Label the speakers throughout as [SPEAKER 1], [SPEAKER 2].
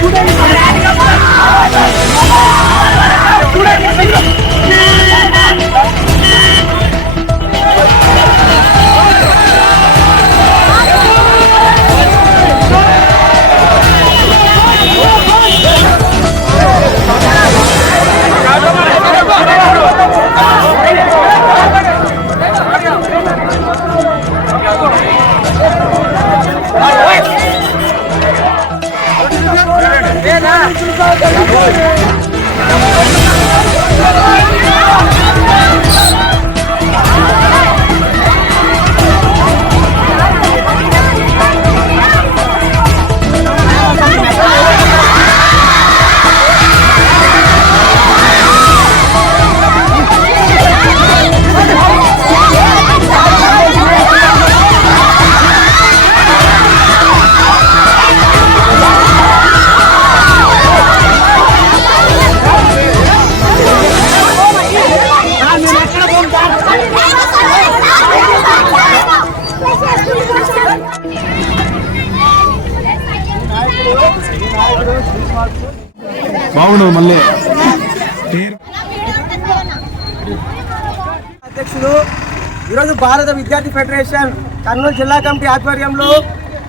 [SPEAKER 1] Good બે ના బాగుండదు మళ్ళీ.
[SPEAKER 2] అధ్యక్షుడు ఈరోజు భారత విద్యార్థి ఫెడరేషన్ కర్నూలు జిల్లా కమిటీ ఆధ్వర్యంలో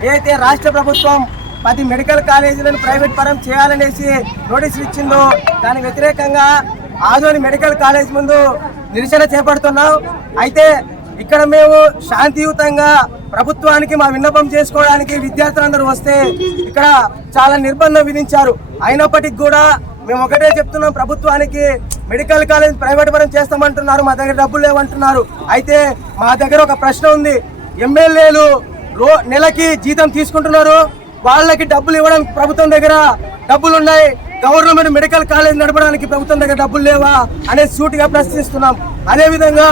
[SPEAKER 2] ఏదైతే రాష్ట్ర ప్రభుత్వం పది మెడికల్ కాలేజీలను ప్రైవేట్ పరం చేయాలనేసి నోటీసులు ఇచ్చిందో దాని వ్యతిరేకంగా ఆదోని మెడికల్ కాలేజ్ ముందు నిరసన చేపడుతున్నాం. అయితే ఇక్కడ మేము శాంతియుతంగా ప్రభుత్వానికి మా విన్నపం చేసుకోవడానికి విద్యార్థులందరూ వస్తే ఇక్కడ చాలా నిర్బంధం విధించారు. అయినప్పటికీ కూడా మేము ఒకటే చెప్తున్నాం ప్రభుత్వానికి మెడికల్ కాలేజ్ ప్రైవేట్ పరం చేస్తామంటున్నారు మా దగ్గర డబ్బులు లేవంటున్నారు. అయితే మా దగ్గర ఒక ప్రశ్న ఉంది. ఎమ్మెల్యేలు రో నెలకి జీతం తీసుకుంటున్నారు వాళ్ళకి డబ్బులు ఇవ్వడానికి ప్రభుత్వం దగ్గర డబ్బులు ఉన్నాయి గవర్నమెంట్ మెడికల్ కాలేజ్ నడపడానికి ప్రభుత్వం దగ్గర డబ్బులు లేవా అనేది సూటిగా ప్రశ్నిస్తున్నాం. అదే విధంగా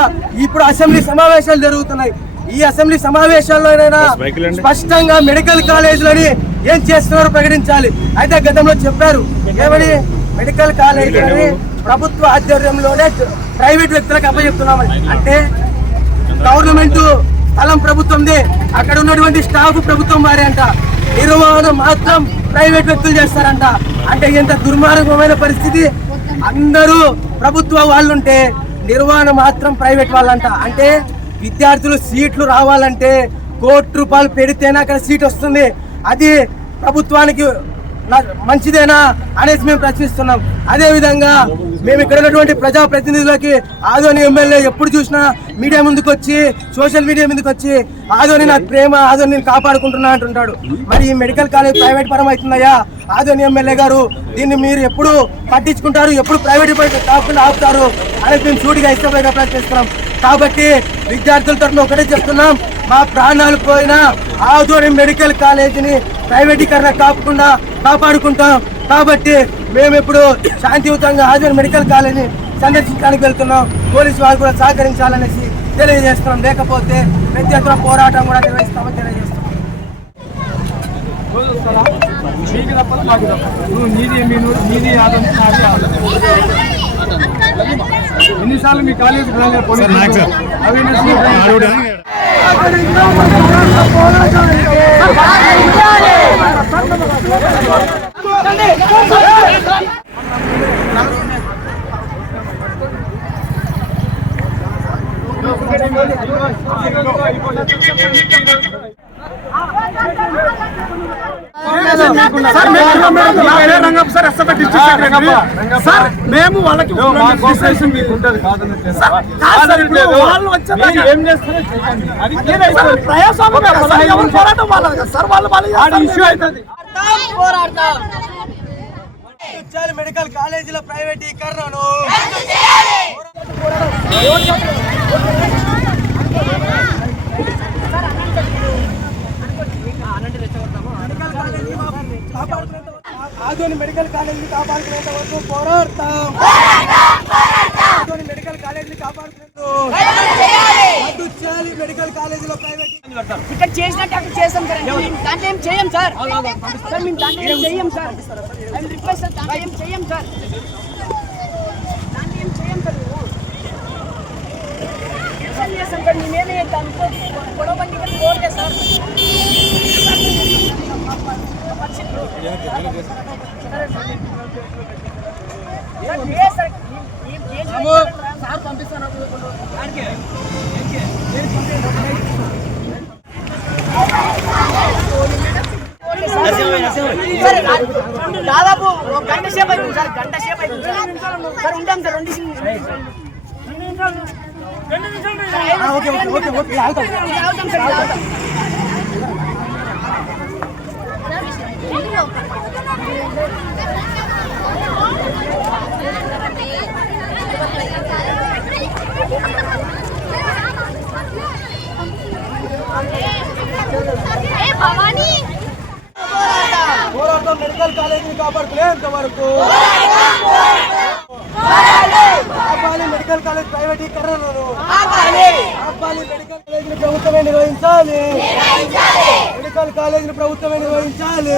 [SPEAKER 2] ఇప్పుడు అసెంబ్లీ సమావేశాలు జరుగుతున్నాయి. ఈ అసెంబ్లీ సమావేశాల్లోనైనా స్పష్టంగా మెడికల్ కాలేజీలని ఏం చేస్తున్నారో ప్రకటించాలి. అయితే గతంలో చెప్పారు. ఏమని? మెడికల్ కాలేజీలని ప్రభుత్వ ఆధ్వర్యంలోనే ప్రైవేట్ వ్యక్తులకు అప్పచెప్తున్నామని. అంటే గవర్నమెంట్ స్థలం ప్రభుత్వందే. అక్కడ ఉన్నటువంటి స్టాఫ్ ప్రభుత్వం వారే అంట నిర్వహణ మాత్రం ప్రైవేట్ వ్యక్తులు చేస్తారంట. అంటే ఎంత దుర్మార్గమైన పరిస్థితి. అందరూ ప్రభుత్వ వాళ్ళుంటే నిర్వహణ మాత్రం ప్రైవేట్ వాళ్ళంట. అంటే విద్యార్థులు సీట్లు రావాలంటే కోటి రూపాయలు పెడితేనే అక్కడ సీట్ వస్తుంది. అది ప్రభుత్వానికి మంచిదేనా అనేసి మేము ప్రశ్నిస్తున్నాం. అదే విధంగా మేము ఇక్కడ ఉన్నటువంటి ప్రజా ప్రతినిధులకి ఆదోని ఎమ్మెల్యే ఎప్పుడు చూసినా మీడియా ముందుకు వచ్చి సోషల్ మీడియా ముందుకు వచ్చి ఆదోని నాకు ప్రేమ ఆదోని నేను కాపాడుకుంటున్నా అంటుంటాడు. మరి ఈ మెడికల్ కాలేజ్ ప్రైవేట్ పరం అవుతుందయ్యా? ఆదోని ఎమ్మెల్యే గారు దీన్ని మీరు ఎప్పుడు పట్టించుకుంటారు? ఎప్పుడు ప్రైవేట్ కాకుండా ఆపుతారు? అనేది మేము సూటిగా ఇష్టంగా ప్రయత్నిస్తున్నాం కాబట్టి విద్యార్థుల తరఫున ఒకటే చెప్తున్నాం మా ప్రాణాలు పోయినా ఆదోని మెడికల్ కాలేజీని ప్రైవేటీకరణ కాకుండా కాపాడుకుంటాం. కాబట్టి మేము ఇప్పుడు శాంతియుతంగా ఆదోని మెడికల్ కాలేజీని సందర్శించడానికి వెళ్తున్నాం. పోలీసు వారు కూడా సహకరించాలనేసి తెలియజేస్తున్నాం. లేకపోతే పెద్ద ఎత్తున పోరాటం కూడా నిర్వహిస్తామని తెలియజేస్తున్నాం.
[SPEAKER 1] నీకు తప్పదు మాకు తప్పదు నువ్వు నీది మీరు నీది ఆదం నాది ఆదం ఎన్నిసార్లు మీ పోలీసు అవినీతి
[SPEAKER 2] సార్ మేము వాళ్ళకి ప్రయాసం పోరాటం వాళ్ళది సార్, వాళ్ళు వాళ్ళు
[SPEAKER 1] ఇష్యూ అవుతుంది
[SPEAKER 2] చాలు మెడికల్ కాలేజీల ప్రైవేటీకరణను. ఆధుని మెడికల్ కాలేజీని కాపాడుకునేంత వరకు పోరాడతాం. ఆధుని మెడికల్ కాలేజీని కాపాడుకునేందుకు రద్దు చేయాలి? మెడికల్ కాలేజీలో ప్రైవేట్
[SPEAKER 3] ఇక్కడ చేసినట్టు అక్కడ చేస్తాం సార్ మేము దాంట్లో ఏం చేయం సార్ సార్ మేము దాంట్లో ఏం చెయ్యం సార్ మేము రిక్వెస్ట్ సార్ దాంట్లో ఏం చెయ్యం సార్ దాంట్లో ఏం చెయ్యం సార్ మేము రిక్వెస్ట్ చేస్తాం సార్ మేమేమి దాంట్లో గొడవ బండి ఇక్కడ పోలే సార్ సార్, ఏ సార్, ఏం- ఏం చేయాలి? సార్ పంపిస్తాను సార్, దా- దాదాపు ఒక గంట సేపు అయిపోయింది సార్ గంట సేపు అయిపోయింది సార్ ఉంటాం సార్ రెండు
[SPEAKER 2] ఓకే ఓకే ఓకే ఓకే అవుతాం
[SPEAKER 3] అవుతాం సార్ అవుతాం
[SPEAKER 4] Thank you. భవానీ.
[SPEAKER 2] పోరాటం మెడికల్ కాలేజీని కాపాడుకునేంత వరకు. ఆపాలి మెడికల్ కాలేజ్ ప్రైవేటీకరణను ఆపాలి మెడికల్ కాలేజీని ప్రభుత్వమే నిర్వహించాలి. మెడికల్ కాలేజీని ప్రభుత్వమే నిర్వహించాలి.